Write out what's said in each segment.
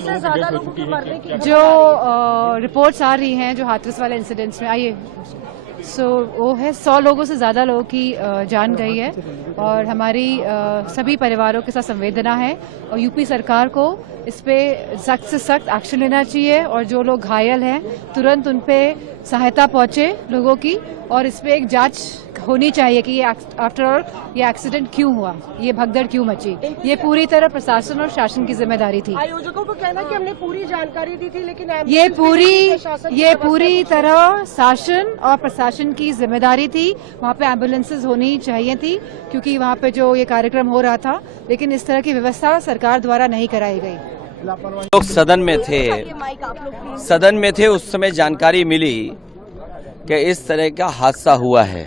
से ज्यादा लोगों की मरने की जो रिपोर्ट्स आ रही हैं जो हाथरस वाले इंसिडेंट्स में आइए वो है 100 लोगों से ज्यादा लोगों की जान गई है और हमारी सभी परिवारों के साथ संवेदना है और यूपी सरकार को इस पे सख्त से सख्त एक्शन लेना चाहिए और जो लोग घायल हैं तुरंत उन पे सहायता पहुंचे लोगों की और इस पे एक जांच होनी चाहिए कि ये आफ्टर ऑल ये एक्सीडेंट क्यों हुआ, ये भगदड़ क्यों मची। ये पूरी तरह प्रशासन और शासन की जिम्मेदारी थी। आयोजकों को कहना कि हमने पूरी जानकारी दी थी लेकिन ये पूरी तरह शासन और प्रशासन की जिम्मेदारी थी। वहाँ पे एम्बुलेंसेज होनी चाहिए थी क्योंकि वहाँ पे जो ये कार्यक्रम हो रहा था, लेकिन इस तरह की व्यवस्था सरकार द्वारा नहीं कराई गई। लोग सदन में थे उस समय जानकारी मिली कि इस तरह का हादसा हुआ है।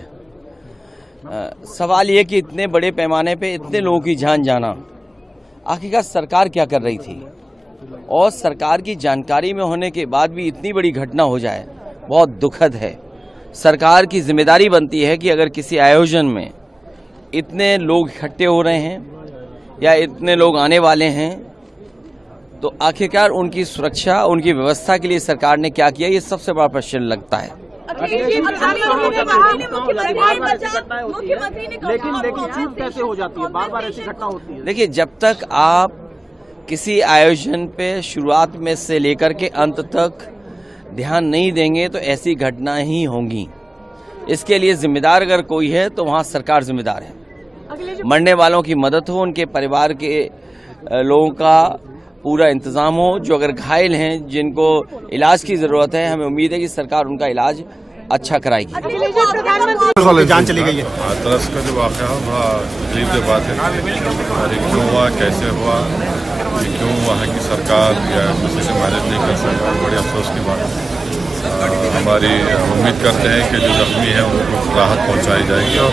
सवाल ये कि इतने बड़े पैमाने पे इतने लोगों की जान जाना, आखिरकार सरकार क्या कर रही थी और सरकार की जानकारी में होने के बाद भी इतनी बड़ी घटना हो जाए, बहुत दुखद है। सरकार की जिम्मेदारी बनती है कि अगर किसी आयोजन में इतने लोग इकट्ठे हो रहे हैं या इतने लोग आने वाले हैं तो आखिरकार उनकी सुरक्षा, उनकी व्यवस्था के लिए सरकार ने क्या किया, ये सबसे बड़ा प्रश्न लगता है। लेकिन चूक कैसे हो जाती है, बार-बार ऐसी घटना होती है। देखिए, जब तक आप किसी आयोजन पे शुरुआत में से लेकर के अंत तक ध्यान नहीं देंगे तो ऐसी घटना ही होंगी। इसके लिए जिम्मेदार अगर कोई है तो वहाँ सरकार जिम्मेदार है। मरने वालों की मदद हो, उनके परिवार के लोगों का पूरा इंतजाम हो, जो अगर घायल हैं जिनको इलाज की जरूरत है, हमें उम्मीद है कि सरकार उनका इलाज अच्छा कराएगी। जान चली गई है। हाथरस का जो वाक़या है बड़ा तकलीफ की बात है। अरे क्यों हुआ, कैसे हुआ, क्यों वहाँ की सरकार या किसी से मैनेज नहीं कर सका, बड़ी अफसोस की बात है। हमारी उम्मीद करते हैं कि जो जख्मी है उनको राहत पहुँचाई जाएगी और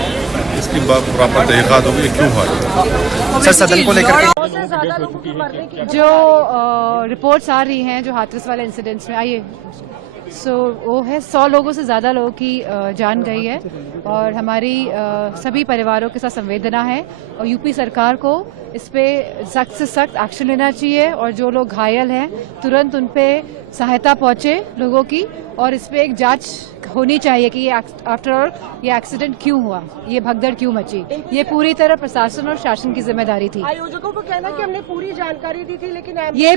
इसकी प्रॉपर तहक़ीक़ात होगी क्यों हुआ। सर, सदन को लेकर ज्यादा लोगों की मरने की जो रिपोर्ट्स आ रही हैं जो हाथरस वाले इंसिडेंट्स में आइए वो है 100 लोगों से ज्यादा लोगों की जान गई है और हमारी सभी परिवारों के साथ संवेदना है और यूपी सरकार को इस पे सख्त से सख्त एक्शन लेना चाहिए और जो लोग घायल हैं तुरंत उन पे सहायता पहुंचे लोगों की और इस पे एक जांच होनी चाहिए कि ये आफ्टर ऑल ये एक्सीडेंट क्यों हुआ, ये भगदड़ क्यों मची। ये पूरी तरह प्रशासन और शासन की जिम्मेदारी थी। आयोजकों को कहना कि हमने पूरी जानकारी दी थी लेकिन ये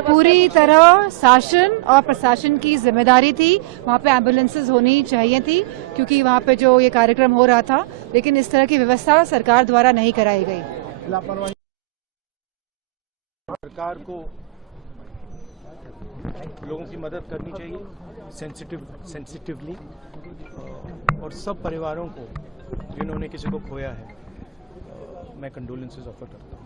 पूरी तरह शासन और प्रशासन की जिम्मेदारी थी। वहाँ पे एम्बुलेंसेज होनी चाहिए थी क्योंकि वहाँ पे जो ये कार्यक्रम हो रहा था, लेकिन इस तरह की व्यवस्था सरकार द्वारा नहीं कराई गई। सरकार को लोगों की मदद करनी चाहिए सेंसिटिवली और सब परिवारों को जिन्होंने किसी को खोया है मैं कंडोलेंसेस ऑफर करता हूँ।